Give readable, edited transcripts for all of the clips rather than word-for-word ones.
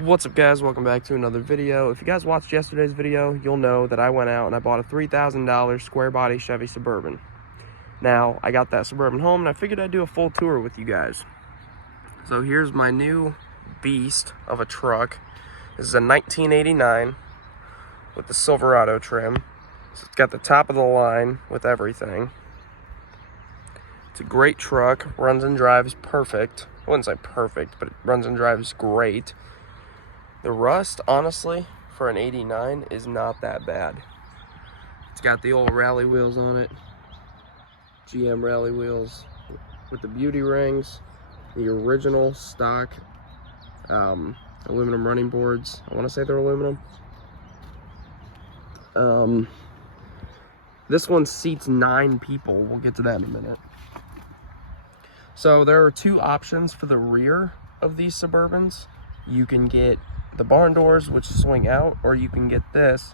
What's up, guys? Welcome back to another video. If you guys watched yesterday's video, you'll know that I went out and I bought a $3,000 square body Chevy Suburban. Now, I got that Suburban home and I figured I'd do a full tour with you guys. So here's my new beast of a truck. This is a 1989 with the Silverado trim. So it's got the top of the line with everything. It's a great truck, runs and drives perfect. I wouldn't say perfect, but it runs and drives great. The rust, honestly, for an 89 is not that bad. It's got the old rally wheels on it. GM rally wheels with the beauty rings. The original stock aluminum running boards. I want to say they're aluminum. This one seats 9 people. We'll get to that in a minute. So there are 2 options for the rear of these Suburbans. You can get the barn doors, which swing out, or you can get this,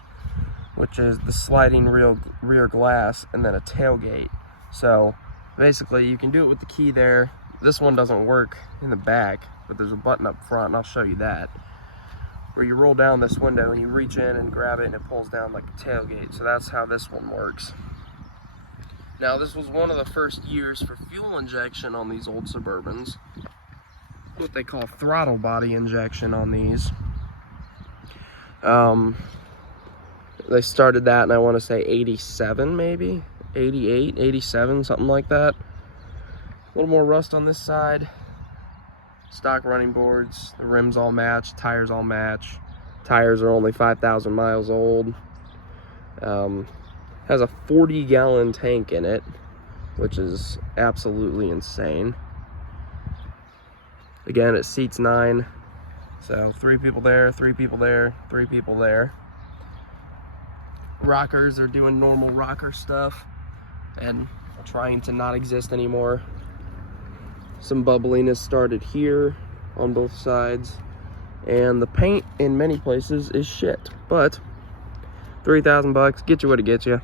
which is the sliding rear glass and then a tailgate. So basically you can do it with the key there. This one doesn't work in the back, but there's a button up front, and I'll show you that, where you roll down this window and you reach in and grab it and it pulls down like a tailgate. So that's how this one works. Now, this was one of the first years for fuel injection on these old Suburbans, what they call throttle body injection on these. They started that, and I want to say 87, maybe 88, 87, something like that. A little more rust on this side. Stock running boards, the rims all match, tires all match. Tires are only 5,000 miles old. Has a 40-gallon tank in it, which is absolutely insane. Again, it seats 9. So 3 people there, 3 people there, 3 people there. Rockers are doing normal rocker stuff and trying to not exist anymore. Some bubbling has started here on both sides, and the paint in many places is shit, but $3,000 get you what it gets you,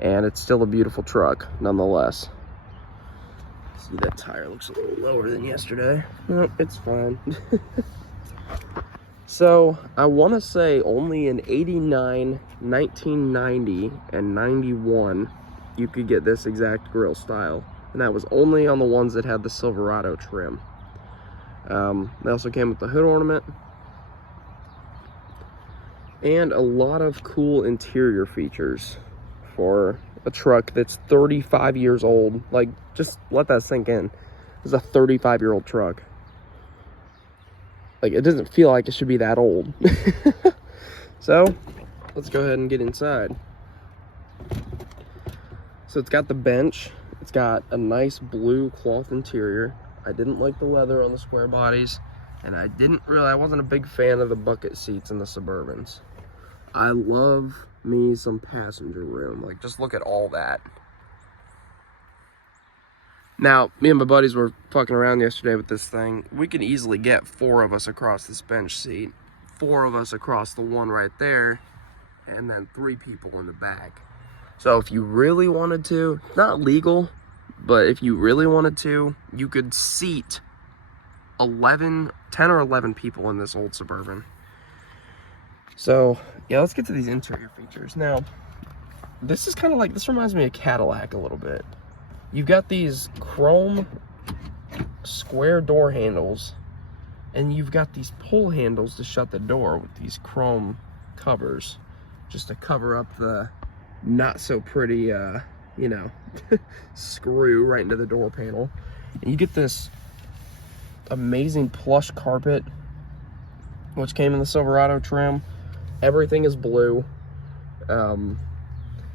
and it's still a beautiful truck nonetheless. See, that tire looks a little lower than yesterday. No, it's fine. So I want to say only in 89, 1990, and 91 you could get this exact grille style, and that was only on the ones that had the Silverado trim. They also came with the hood ornament and a lot of cool interior features for a truck that's 35 years old. Like, just let that sink in. This is a 35-year-old truck. Like, it doesn't feel like it should be that old. So let's go ahead and get inside. So it's got the bench. It's got a nice blue cloth interior. I didn't like the leather on the square bodies, and I wasn't a big fan of the bucket seats in the Suburbans. I love me some passenger room. Like, just look at all that. Now, me and my buddies were fucking around yesterday with this thing. We can easily get 4 of us across this bench seat, 4 of us across the one right there, and then 3 people in the back. So if you really wanted to, not legal, but if you really wanted to, you could seat 10 or 11 people in this old Suburban. So, yeah, let's get to these interior features. Now, this is kind of like, this reminds me of Cadillac a little bit. You've got these chrome square door handles, and you've got these pull handles to shut the door with these chrome covers, just to cover up the not so pretty, screw right into the door panel. And you get this amazing plush carpet, which came in the Silverado trim. Everything is blue.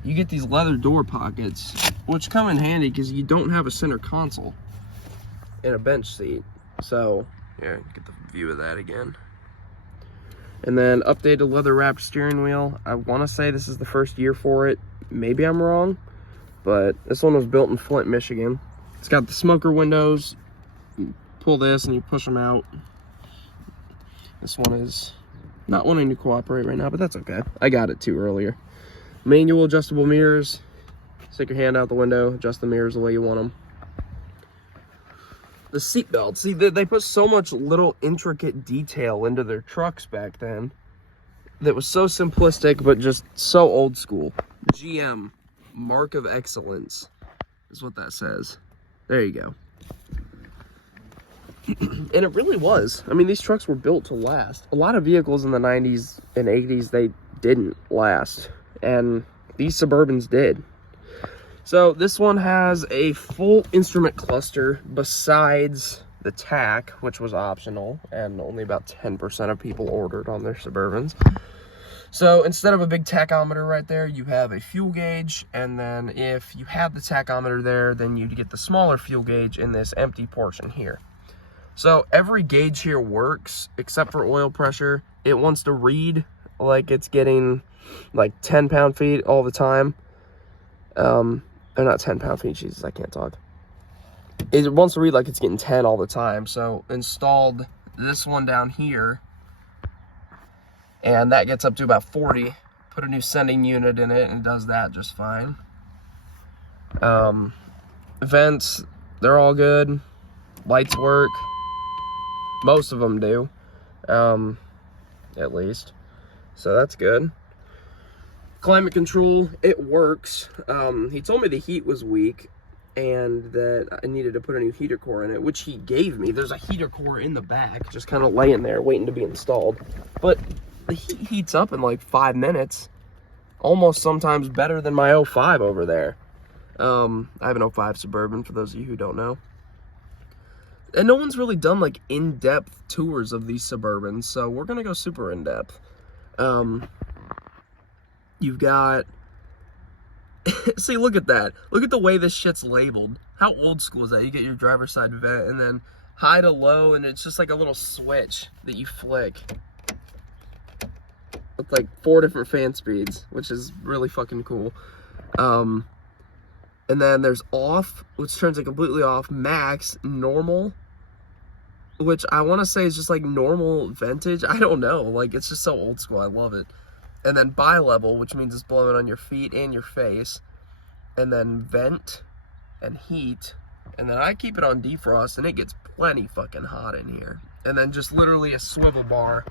You get these leather door pockets, which come in handy because you don't have a center console in a bench seat. So, yeah, get the view of that again. And then updated leather wrapped steering wheel. I want to say this is the first year for it. Maybe I'm wrong, but this one was built in Flint, Michigan. It's got the smoker windows. You pull this and you push them out. This one is not wanting to cooperate right now, but that's okay. I got it too earlier. Manual adjustable mirrors. Stick your hand out the window, adjust the mirrors the way you want them. the seat belts. See, they put so much little intricate detail into their trucks back then that was so simplistic, but just so old school. GM, Mark of Excellence, is what that says. There you go. And it really was. I mean, these trucks were built to last. A lot of vehicles in the 90s and 80s, they didn't last. And these Suburbans did. So this one has a full instrument cluster besides the tach, which was optional, and only about 10% of people ordered on their Suburbans. So instead of a big tachometer right there, you have a fuel gauge, and then if you have the tachometer there, then you'd get the smaller fuel gauge in this empty portion here. So every gauge here works except for oil pressure. It wants to read like it's getting like 10 pound-feet all the time. Or not 10 pound-feet, Jesus, I can't talk. It wants to read like it's getting 10 all the time. So installed this one down here, and that gets up to about 40. Put a new sending unit in it, and it does that just fine. Vents, they're all good. Lights work. Most of them do, at least. So that's good. Climate control, it works. He told me the heat was weak and that I needed to put a new heater core in it, which he gave me. There's a heater core in the back, just kind of laying there waiting to be installed. But the heat heats up in like 5 minutes, almost sometimes better than my 05 over there. I have an 05 Suburban, for those of you who don't know. And no one's really done like in-depth tours of these Suburbans, so we're gonna go super in-depth. You've got, see, look at that. Look at the way this shit's labeled. How old school is that? You get your driver's side vent, and then high to low, and it's just like a little switch that you flick with like 4 different fan speeds, which is really fucking cool. And then there's off, which turns it completely off. Max, normal, which I want to say is just like normal vintage. I don't know. Like, it's just so old school. I love it. And then bi-level, which means it's blowing on your feet and your face. And then vent and heat. And then I keep it on defrost, and it gets plenty fucking hot in here. And then just literally a swivel bar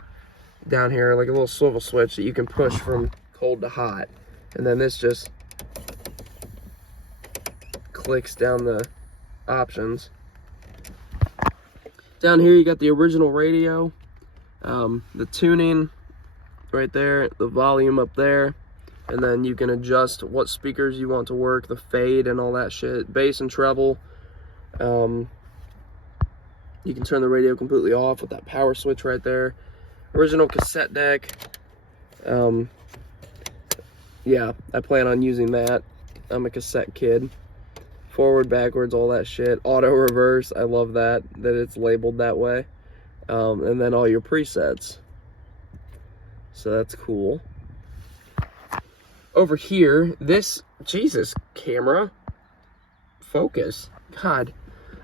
down here, like a little swivel switch that you can push from cold to hot. And then this just clicks down the options. Down here you got the original radio, the tuning right there, the volume up there, and then you can adjust what speakers you want to work, the fade and all that shit, bass and treble. You can turn the radio completely off with that power switch right there. Original cassette deck. Yeah, I plan on using that. I'm a cassette kid. Forward, backwards, all that shit. Auto reverse, I love that it's labeled that way. And then all your presets. So that's cool. Over here, this, Jesus, camera, focus, God.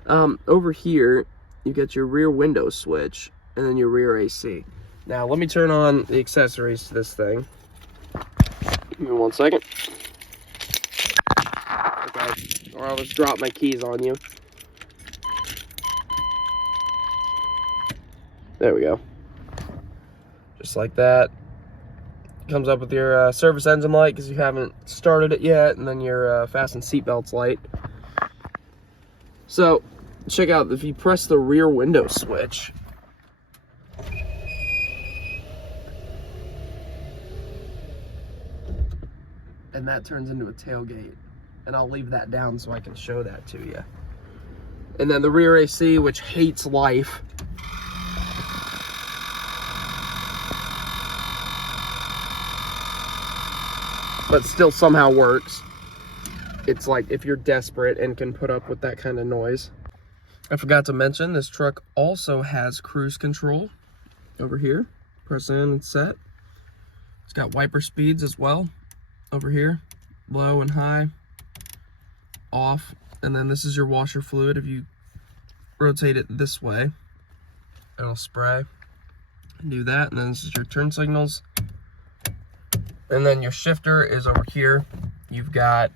Over here, you get your rear window switch, and then your rear AC. Now, let me turn on the accessories to this thing. Give me 1 second. Okay, or I'll just drop my keys on you. There we go. Just like that. Comes up with your service engine light because you haven't started it yet, and then your fasten seatbelts light. So, check out, if you press the rear window switch, and that turns into a tailgate. And I'll leave that down so I can show that to you. And then the rear AC, which hates life. But still somehow works. It's like if you're desperate and can put up with that kind of noise. I forgot to mention, this truck also has cruise control over here. Press in and set. It's got wiper speeds as well over here. Low and high. Off. And then this is your washer fluid. If you rotate it this way, it'll spray. Do that. And then this is your turn signals. And then your shifter is over here. You've got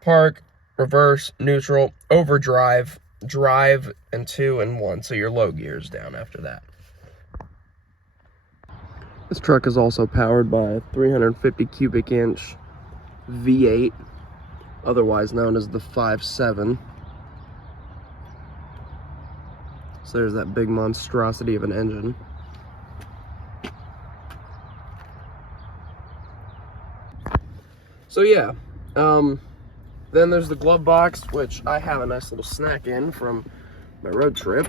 park, reverse, neutral, overdrive, drive and 2 and 1, so your low gear is down after that. This truck is also powered by a 350 cubic inch V8, otherwise known as the 5.7. So there's that big monstrosity of an engine. So yeah, then there's the glove box, which I have a nice little snack in from my road trip.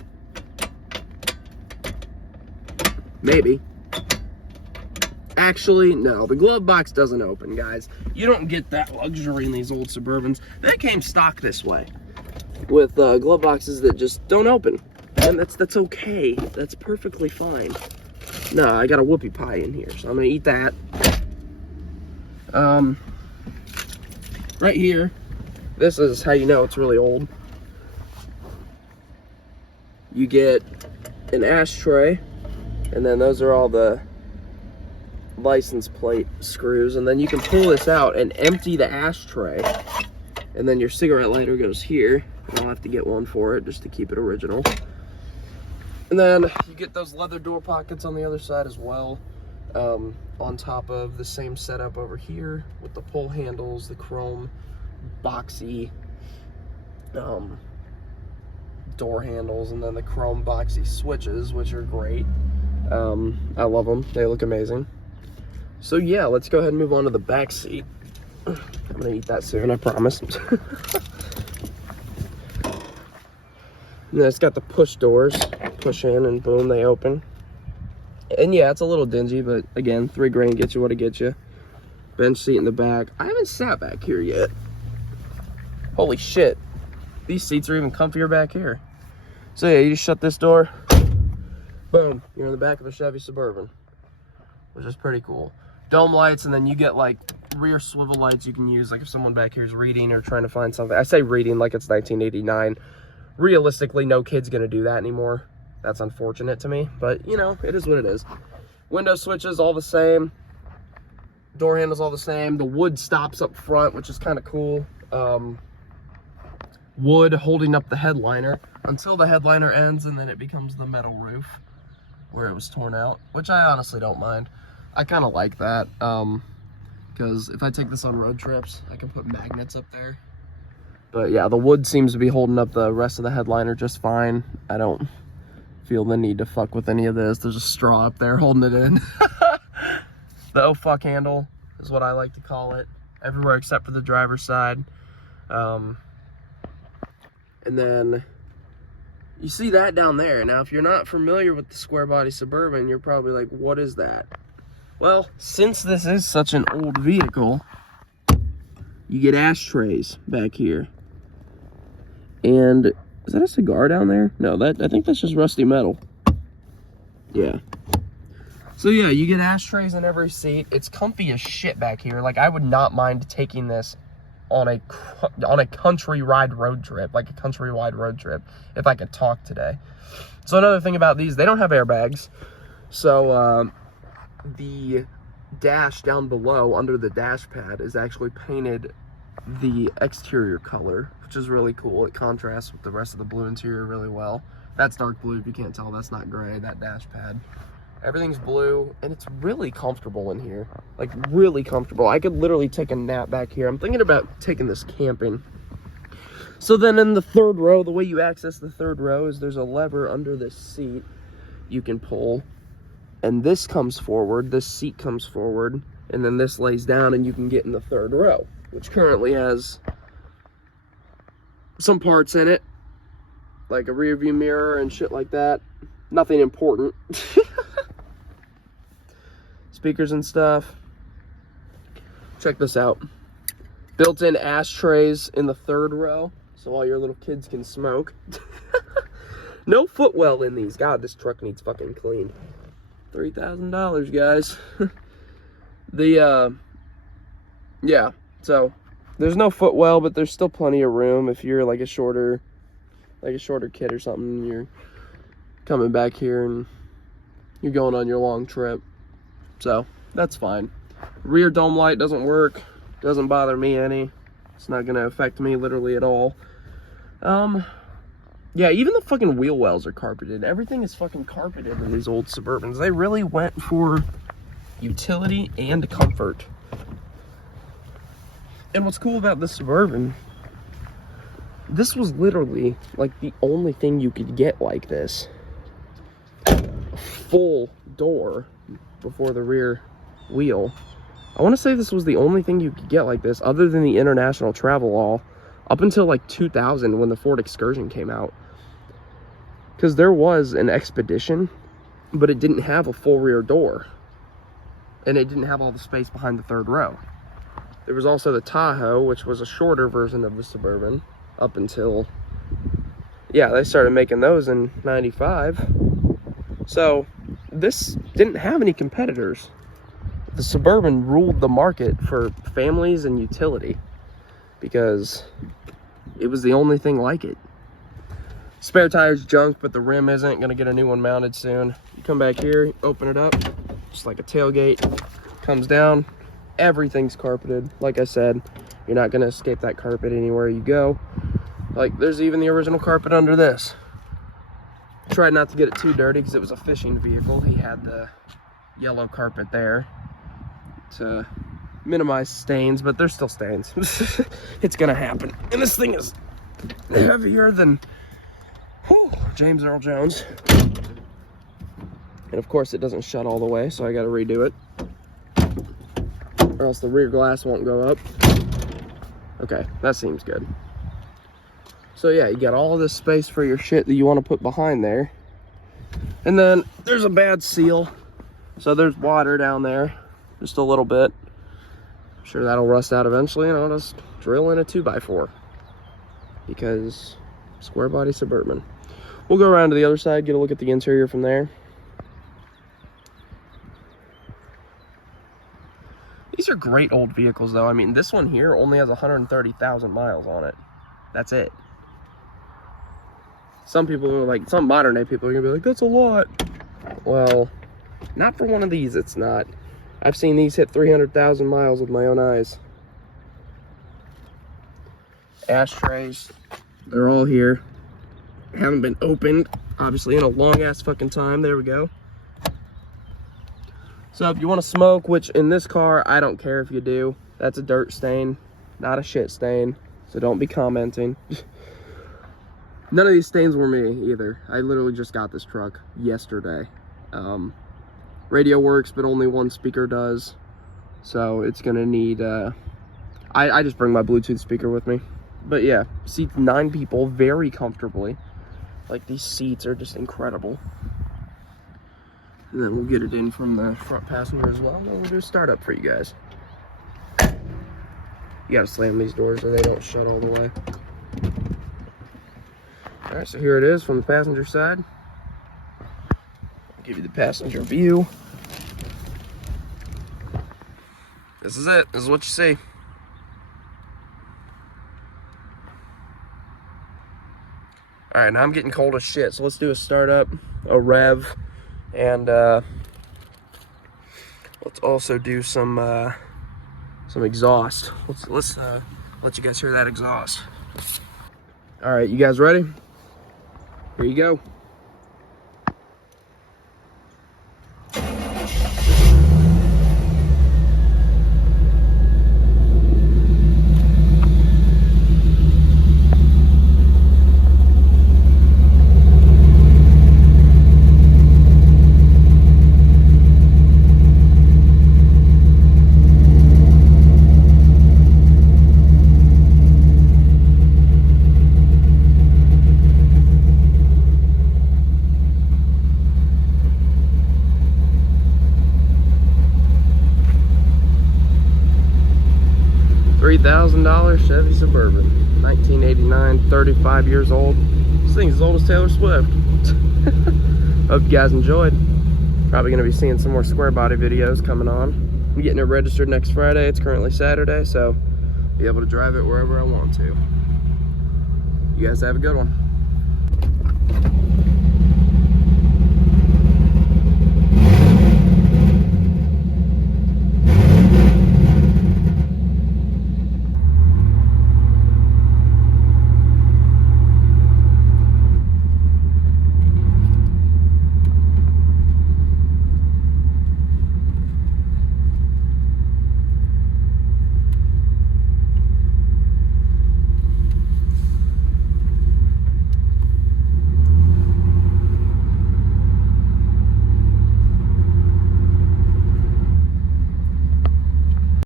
Maybe. Actually, no, the glove box doesn't open, guys. You don't get that luxury in these old Suburbans. They came stock this way, with glove boxes that just don't open. And that's okay. That's perfectly fine. No, I got a whoopie pie in here, so I'm gonna eat that. Right here, this is how you know it's really old. You get an ashtray, and then those are all the license plate screws, and then you can pull this out and empty the ashtray, and then your cigarette lighter goes here. I'll have to get one for it just to keep it original. And then you get those leather door pockets on the other side as well, on top of the same setup over here with the pull handles, the chrome boxy door handles, and then the chrome boxy switches, which are great. I love them. They look amazing. So yeah, let's go ahead and move on to the back seat. I'm gonna eat that soon, I promise. And then it's got the push doors. Push in and boom, they open. And yeah, it's a little dingy, but again, $3 gets you what it gets you. Bench seat in the back. I haven't sat back here yet. Holy shit. These seats are even comfier back here. So yeah, you just shut this door. Boom, you're in the back of a Chevy Suburban, which is pretty cool. Dome lights, and then you get like rear swivel lights you can use, like if someone back here is reading or trying to find something. I say reading like it's 1989. Realistically, no kid's gonna do that anymore. That's unfortunate to me, but you know, it is what it is. Window switches all the same. Door handles all the same. The wood stops up front, which is kind of cool. Wood holding up the headliner until the headliner ends, and then it becomes the metal roof where it was torn out, which I honestly don't mind. I kind of like that, because if I take this on road trips, I can put magnets up there. But yeah, the wood seems to be holding up the rest of the headliner just fine. I don't feel the need to fuck with any of this. There's a straw up there holding it in. The oh fuck handle is what I like to call it, everywhere except for the driver's side. And then you see that down there. Now, if you're not familiar with the square body Suburban, you're probably like, what is that? Well, since this is such an old vehicle, you get ashtrays back here. And is that a cigar down there? No, I think that's just rusty metal. Yeah. So yeah, you get ashtrays in every seat. It's comfy as shit back here. Like, I would not mind taking this on a country ride road trip, like a countrywide road trip, if I could talk today. So another thing about these, they don't have airbags. So the dash down below under the dash pad is actually painted the exterior color, which is really cool. It contrasts with the rest of the blue interior really well. That's dark blue, if you can't tell. That's not gray, that dash pad. Everything's blue, and it's really comfortable in here. Like, really comfortable. I could literally take a nap back here. I'm thinking about taking this camping. So then in the third row, the way you access the third row is there's a lever under this seat you can pull. And this comes forward, this seat comes forward, and then this lays down and you can get in the third row, which currently has some parts in it, like a rear view mirror and shit like that. Nothing important. Speakers and stuff. Check this out. Built-in ashtrays in the third row, so all your little kids can smoke. No footwell in these. God, this truck needs fucking cleaned. $3,000, guys. Yeah, so there's no footwell, but there's still plenty of room if you're like a shorter kid or something, and you're coming back here and you're going on your long trip. So that's fine. Rear dome light doesn't work, doesn't bother me any. It's not gonna affect me literally at all. Yeah, even the fucking wheel wells are carpeted. Everything is fucking carpeted in these old Suburbans. They really went for utility and comfort. And what's cool about this Suburban, this was literally like the only thing you could get like this. Full door before the rear wheel. I want to say this was the only thing you could get like this other than the international travel law up until like 2000 when the Ford Excursion came out. Because there was an Expedition, but it didn't have a full rear door. And it didn't have all the space behind the third row. There was also the Tahoe, which was a shorter version of the Suburban up until, yeah, they started making those in 95. So this didn't have any competitors. The Suburban ruled the market for families and utility because it was the only thing like it. Spare tire's junk, but the rim isn't. Gonna get a new one mounted soon. You come back here, open it up, just like a tailgate. Comes down, everything's carpeted. Like I said, you're not gonna escape that carpet anywhere you go. Like, there's even the original carpet under this. Tried not to get it too dirty because it was a fishing vehicle. He had the yellow carpet there to minimize stains, but there's still stains. It's gonna happen. And this thing is heavier than James Earl Jones. And of course it doesn't shut all the way, so I gotta redo it. Or else the rear glass won't go up. Okay, that seems good. So yeah, you got all this space for your shit that you want to put behind there. And then there's a bad seal. So there's water down there, just a little bit. I'm sure that'll rust out eventually, and I'll just drill in a 2x4. Because square body Suburban. We'll go around to the other side, get a look at the interior from there. These are great old vehicles though. I mean, this one here only has 130,000 miles on it. That's it. Some people are like, some modern day people are gonna be like, that's a lot. Well, not for one of these, it's not. I've seen these hit 300,000 miles with my own eyes. Ashtrays, they're all here. Haven't been opened, obviously, in a long ass fucking time. There we go. So if you want to smoke, which in this car, I don't care if you do. That's a dirt stain, not a shit stain. So don't be commenting. None of these stains were me either. I literally just got this truck yesterday. Radio works, but only one speaker does. So it's gonna need, I just bring my Bluetooth speaker with me. But yeah, seats 9 people very comfortably. Like, these seats are just incredible. And then we'll get it in from the front passenger as well. And then we'll do a startup for you guys. You gotta slam these doors or they don't shut all the way. All right, so here it is from the passenger side. I'll give you the passenger view. This is it. This is what you see. All right, now I'm getting cold as shit, so let's do a startup, a rev, and let's also do some exhaust. Let's let you guys hear that exhaust. All right, you guys ready? Here you go. $3,000 Chevy Suburban, 1989, 35 years old. This thing's as old as Taylor Swift. Hope you guys enjoyed. Probably going to be seeing some more square body videos coming on. I'm getting it registered next Friday. It's currently Saturday, so I'll be able to drive it wherever I want to. You guys have a good one.